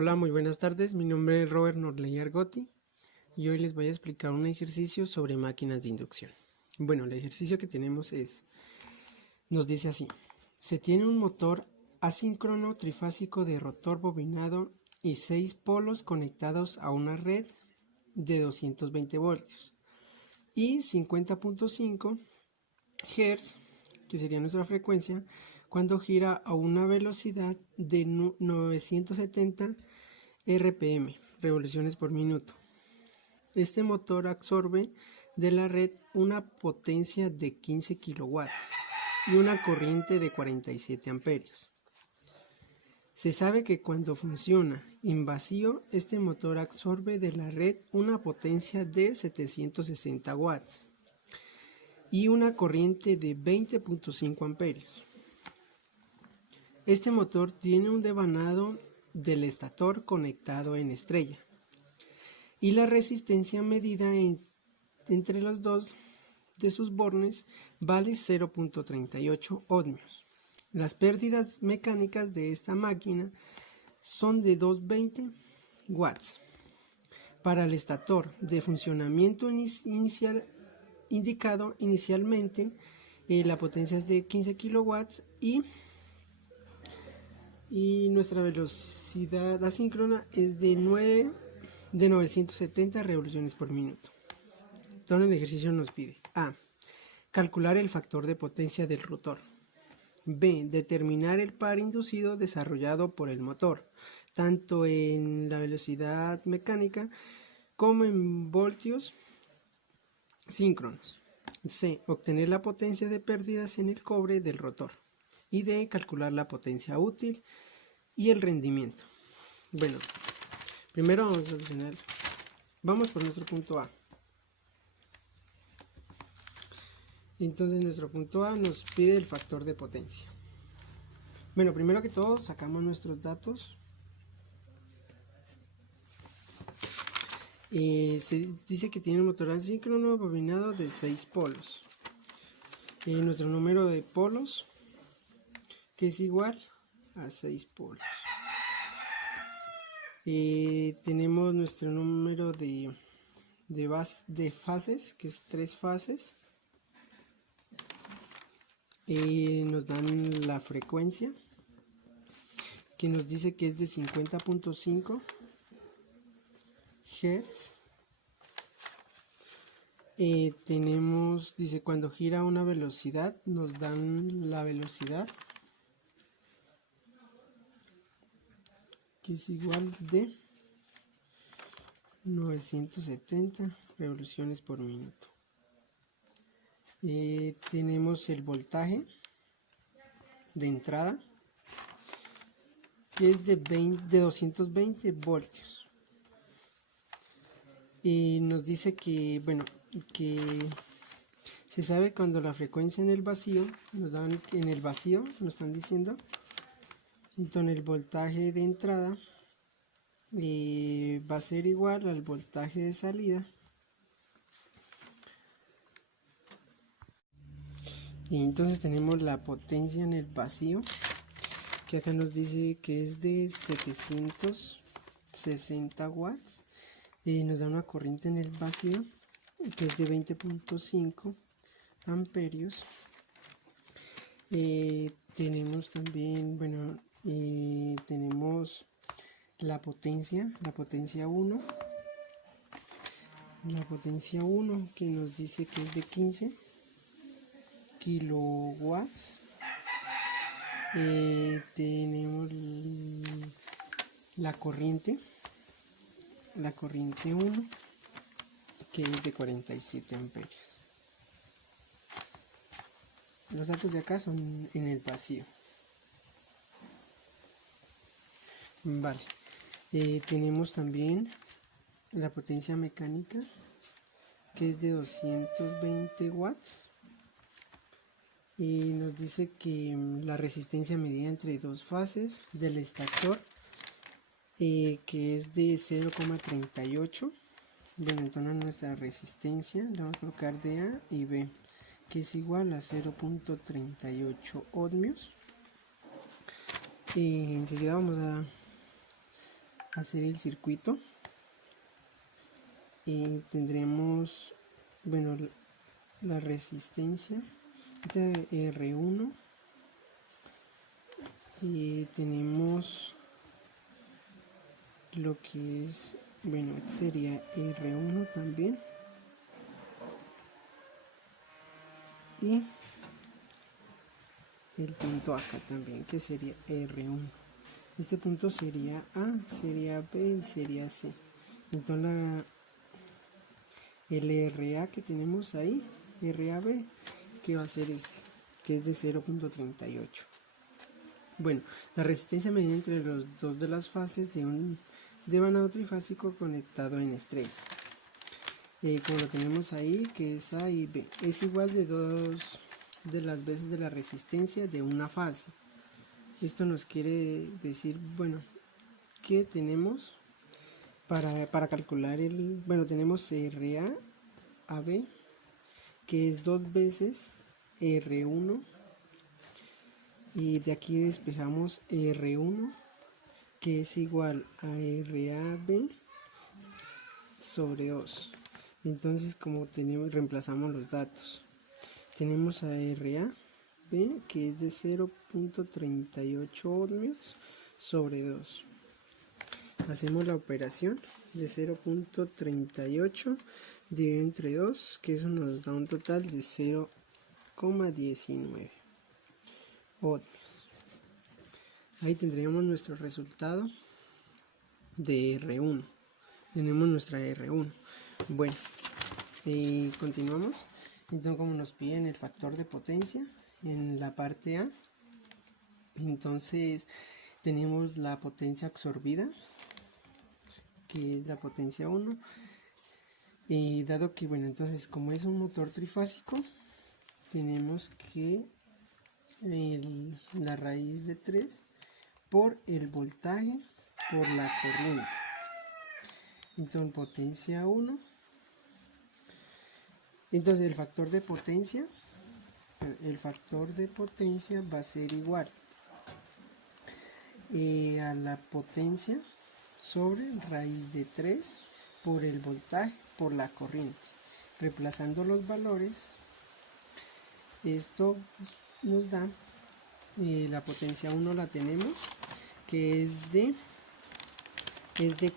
Hola, muy buenas tardes. Mi nombre es Robert Norley Argotti y hoy les voy a explicar un ejercicio sobre máquinas de inducción. Bueno, el ejercicio que tenemos nos dice así: se tiene un motor asíncrono trifásico de rotor bobinado y 6 polos conectados a una red de 220 voltios y 50.5 Hz, que sería nuestra frecuencia, cuando gira a una velocidad de 970 RPM, revoluciones por minuto. Este motor absorbe de la red una potencia de 15 kilowatts y una corriente de 47 amperios. Se sabe que cuando funciona en vacío, este motor absorbe de la red una potencia de 760 watts y una corriente de 20.5 amperios. Este motor tiene un devanado del estator conectado en estrella y la resistencia medida entre los dos de sus bornes vale 0.38 ohmios. Las pérdidas mecánicas de esta máquina son de 220 watts. Para el estator de funcionamiento indicado inicialmente, la potencia es de 15 kilowatts y nuestra velocidad asíncrona es de 970 revoluciones por minuto. Entonces el ejercicio nos pide: A. Calcular el factor de potencia del rotor. B. Determinar el par inducido desarrollado por el motor, tanto en la velocidad mecánica como en voltios síncronos. C. Obtener la potencia de pérdidas en el cobre del rotor. Y D. Calcular la potencia útil y el rendimiento. Bueno, primero vamos a solucionar. Vamos por nuestro punto A. Entonces nuestro punto A nos pide el factor de potencia. Bueno, primero que todo sacamos nuestros datos. Se dice que tiene un motor asíncrono bobinado de 6 polos. Nuestro número de polos, que es igual a 6 polos. Tenemos nuestro número de fases, que es 3 fases. Nos dan la frecuencia, que nos dice que es de 50.5 Hz. Tenemos, dice, cuando gira a una velocidad, nos dan la velocidad, que es igual de 970 revoluciones por minuto. Tenemos el voltaje de entrada, que es de 220 voltios. Nos dice que, bueno, que se sabe cuando la frecuencia en el vacío, nos están diciendo, entonces el voltaje de entrada va a ser igual al voltaje de salida. Y entonces tenemos la potencia en el vacío, que acá nos dice que es de 760 watts. Y nos da una corriente en el vacío, que es de 20.5 amperios. Tenemos también, bueno, tenemos la potencia 1. La potencia 1, que nos dice que es de 15 kilowatts. Tenemos la corriente 1, que es de 47 amperios. Los datos de acá son en el vacío. Vale. Tenemos también la potencia mecánica, que es de 220 watts. Y nos dice que la resistencia medida entre dos fases del estator, que es de 0,38. Bueno, entonces nuestra resistencia la vamos a colocar de A y B, que es igual a 0.38 ohmios. Y enseguida vamos hacer el circuito. Y tendremos, bueno, la resistencia de R1 y tenemos lo que es, bueno, sería R1 también, y el punto acá también, que sería R1. Este punto sería A, sería B y sería C. Entonces el RA que tenemos ahí, RAB, que va a ser este, que es de 0.38. Bueno, la resistencia medida entre los dos de las fases de un devanado trifásico conectado en estrella. Como lo tenemos ahí, que es A y B, es igual de 2 de las veces de la resistencia de una fase. Esto nos quiere decir, bueno, que tenemos para calcular el, bueno, tenemos RA a B, que es 2 veces R1, y de aquí despejamos R1, que es igual a RAB sobre 2. Entonces, como tenemos, reemplazamos los datos. Tenemos a RAB, que es de 0.38 ohmios sobre 2. Hacemos la operación de 0.38 dividido entre 2, que eso nos da un total de 0,19 ohmios. Ahí tendríamos nuestro resultado de R1. Tenemos nuestra R1. Bueno, continuamos. Entonces, como nos piden el factor de potencia en la parte A, entonces tenemos la potencia absorbida, que es la potencia 1. Y dado que, bueno, entonces como es un motor trifásico, tenemos que la raíz de 3 por el voltaje por la corriente. Entonces potencia 1. Entonces el factor de potencia va a ser igual a la potencia sobre raíz de 3 por el voltaje por la corriente. Reemplazando los valores, esto nos da la potencia 1, la tenemos, que es de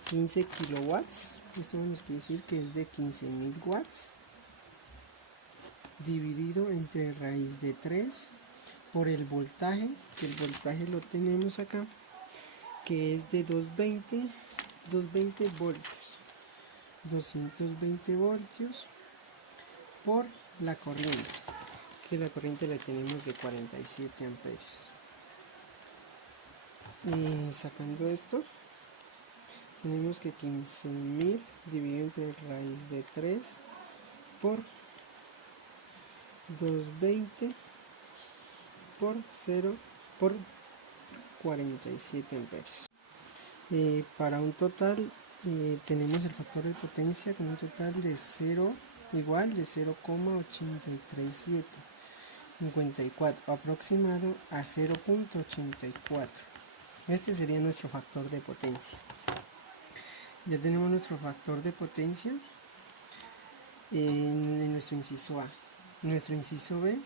15 kilowatts. Esto nos quiere decir que es de 15.000 watts, dividido entre raíz de 3 por el voltaje, que el voltaje lo tenemos acá, que es de 220 voltios. 220 voltios por la corriente, que la corriente la tenemos de 47 amperios. Y sacando esto, tenemos que 15.000 dividido entre raíz de 3 por 220 por 0 por 47 amperios. Para un total, tenemos el factor de potencia con un total de 0 igual de 0,83754, aproximado a 0.84. Este sería nuestro factor de potencia. Ya tenemos nuestro factor de potencia en nuestro inciso A. Nuestro inciso B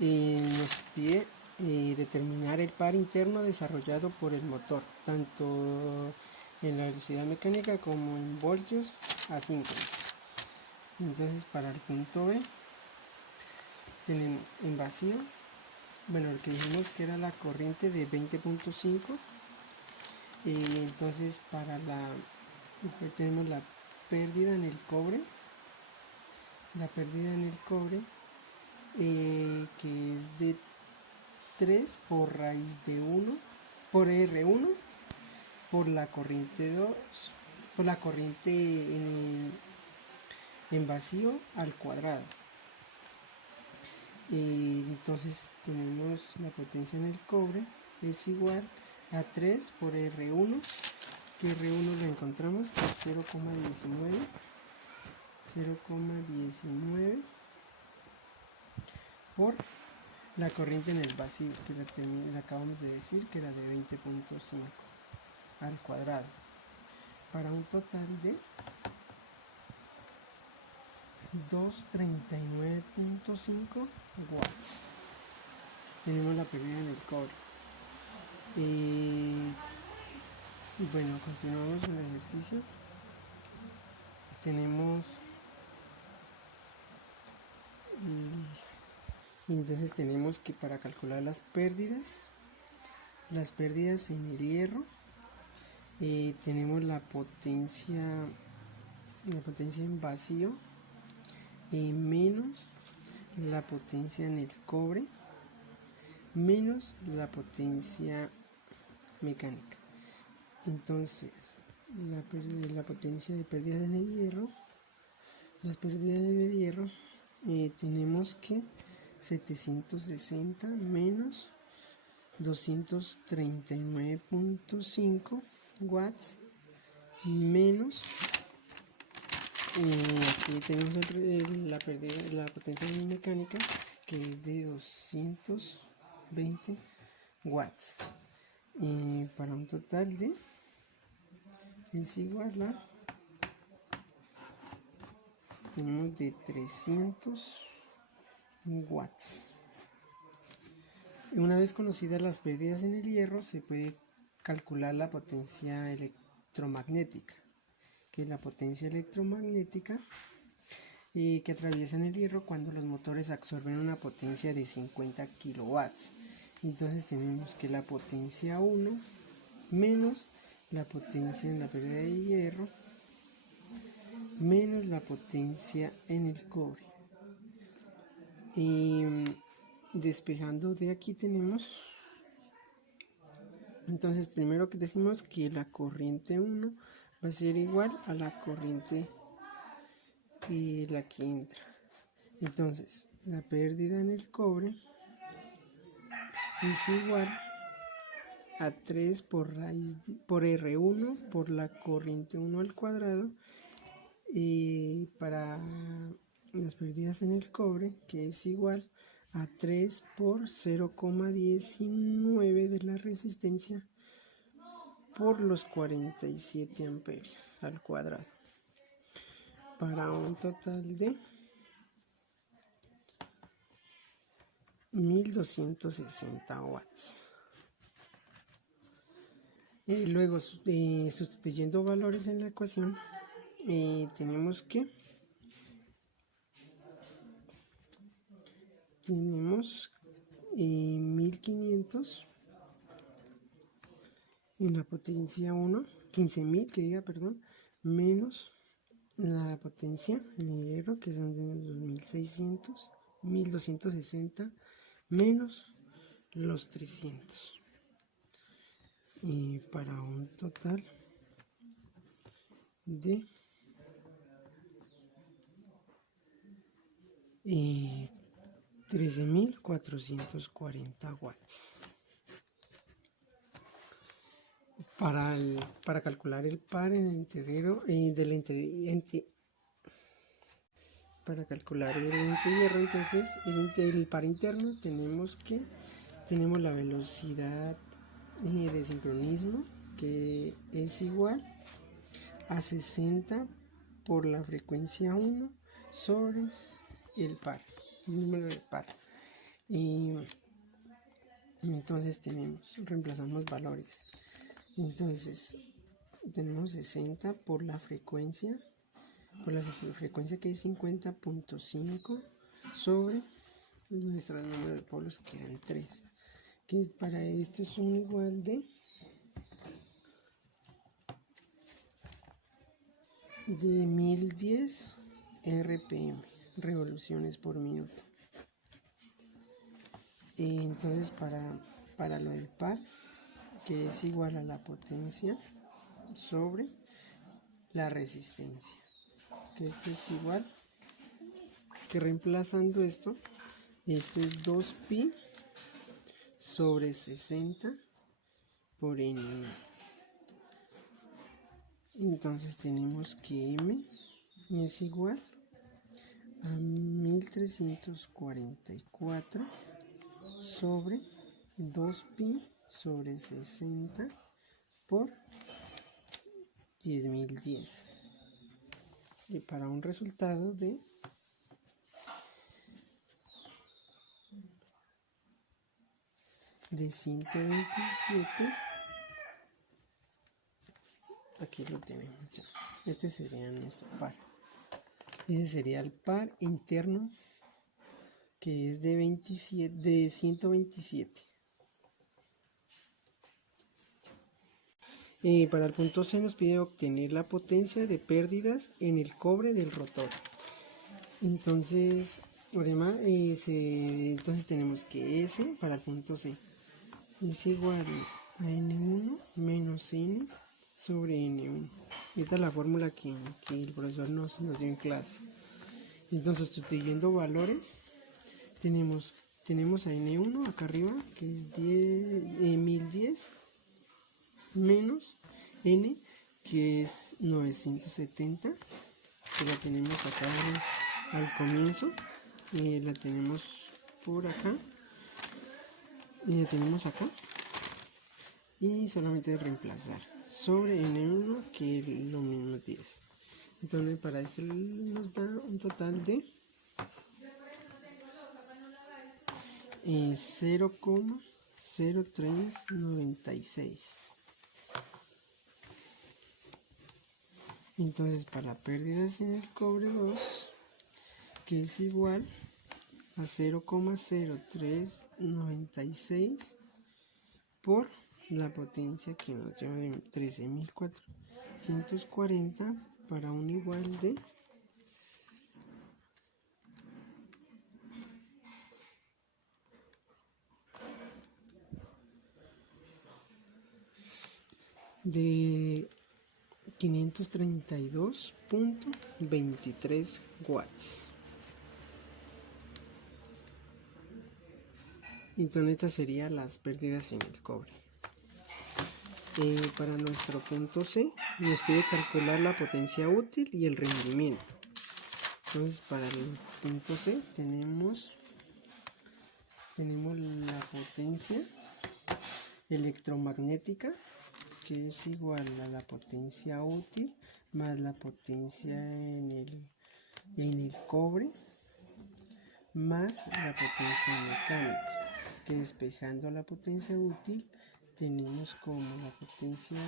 nos pide determinar el par interno desarrollado por el motor, tanto en la velocidad mecánica como en voltios asíncronos. Entonces, para el punto B tenemos en vacío, bueno, lo que dijimos que era la corriente de 20.5. Entonces, tenemos la pérdida en el cobre, que es de 3 por raíz de 1 por R1 por la corriente 2 por la corriente en vacío al cuadrado. Entonces tenemos la potencia en el cobre es igual a 3 por R1, que R1 lo encontramos que es 0,19 por la corriente en el vacío, que la acabamos de decir que era de 20.5 al cuadrado, para un total de 239.5 watts. Tenemos la pérdida en el cobre. Y bueno, continuamos el ejercicio. Entonces tenemos que, para calcular las pérdidas en el hierro, tenemos la potencia en vacío menos la potencia en el cobre menos la potencia mecánica. Entonces la potencia de pérdidas en el hierro, tenemos que 760 menos 239.5 watts menos, aquí tenemos la potencia mecánica, que es de 220 watts, para un total de, es igual a, tenemos de 300 watts. Una vez conocidas las pérdidas en el hierro, se puede calcular la potencia electromagnética, que es la potencia electromagnética que atraviesa en el hierro cuando los motores absorben una potencia de 50 kilowatts. Entonces tenemos que la potencia 1 menos la potencia en la pérdida de hierro menos la potencia en el cobre. Despejando de aquí tenemos, entonces primero que decimos que la corriente 1 va a ser igual a la corriente y la que entra. Entonces la pérdida en el cobre es igual a 3 por R1 por la corriente 1 al cuadrado, y para las pérdidas en el cobre, que es igual a 3 por 0,19 de la resistencia por los 47 amperios al cuadrado, para un total de 1260 watts. Luego, sustituyendo valores en la ecuación, tenemos 1500 en la potencia 1, 15.000 menos la potencia en el hierro, que son de 2600, 1260 menos los 300, para un total de 13.440 watts. Para calcular el par en el integro para calcular el hierro, entonces el par interno, tenemos la velocidad de sincronismo, que es igual a 60 por la frecuencia 1 sobre el número del par. Y entonces reemplazamos valores. Entonces tenemos 60 por la frecuencia que es 50.5 sobre nuestro número de polos, que eran 3, que para esto son igual de 1010 RPM, revoluciones por minuto. Entonces para lo del par, que es igual a la potencia sobre la resistencia, que esto es igual, que reemplazando esto es 2pi sobre 60 por n. Entonces tenemos que m es igual a 1344 sobre 2pi sobre 60 por 10.010 y para un resultado de 127. Aquí lo tenemos ya. Este sería nuestro par. Ese sería el par interno, que es de 127. Para el punto C nos pide obtener la potencia de pérdidas en el cobre del rotor. Entonces, además, entonces tenemos que S para el punto C es igual a N1 menos N sobre N1. Esta es la fórmula que el profesor nos dio en clase. Entonces, sustituyendo valores, tenemos a N1 acá arriba, que es 1010, menos N, que es 970, que la tenemos acá al comienzo, la tenemos por acá, y la tenemos acá, y solamente reemplazar sobre N1, que es lo mismo 10. Entonces para esto nos da un total de 0,0396. Entonces para pérdidas en el cobre 2, que es igual a 0,0396 por la potencia que nos dio de 13.440 para un igual de 532.23 watts. Entonces estas serían las pérdidas en el cobre. Para nuestro punto C nos pide calcular la potencia útil y el rendimiento. Entonces para el punto C tenemos la potencia electromagnética, que es igual a la potencia útil más la potencia en el cobre más la potencia mecánica, que despejando la potencia útil tenemos como la potencia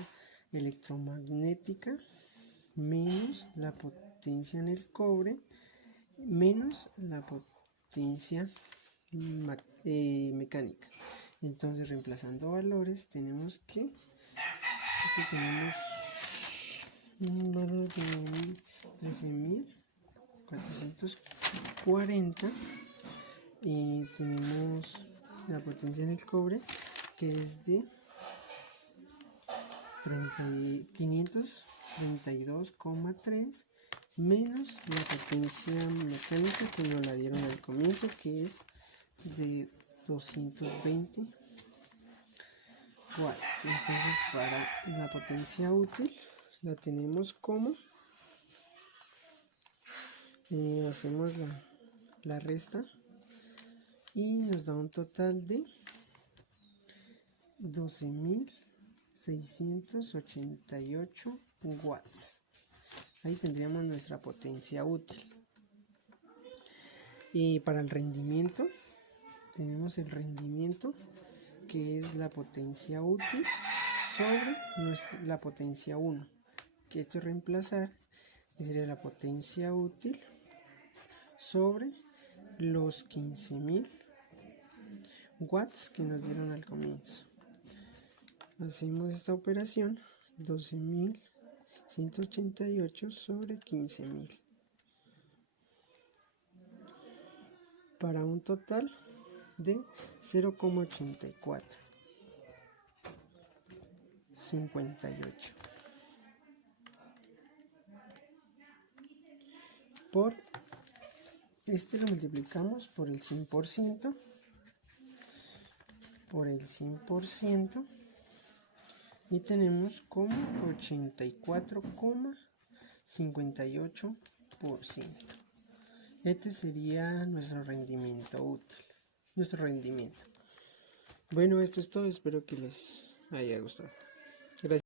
electromagnética menos la potencia en el cobre menos la potencia mecánica. Entonces, reemplazando valores, tenemos que aquí tenemos un valor de 13.440 y tenemos la potencia en el cobre, que es de 532,3 menos la potencia mecánica que nos la dieron al comienzo, que es de 220 watts. Entonces para la potencia útil la tenemos como hacemos la resta y nos da un total de 12.688 watts. Ahí tendríamos nuestra potencia útil. Y para el rendimiento tenemos el rendimiento, que es la potencia útil sobre la potencia 1, que esto es reemplazar, que sería la potencia útil sobre los 15.000 watts que nos dieron al comienzo. Hacemos esta operación, 12.188 sobre 15.000, para un total de 0,8458 por este lo multiplicamos por el 100%, y tenemos como 84,58%. Este sería nuestro rendimiento útil, Bueno, esto es todo, espero que les haya gustado. Gracias.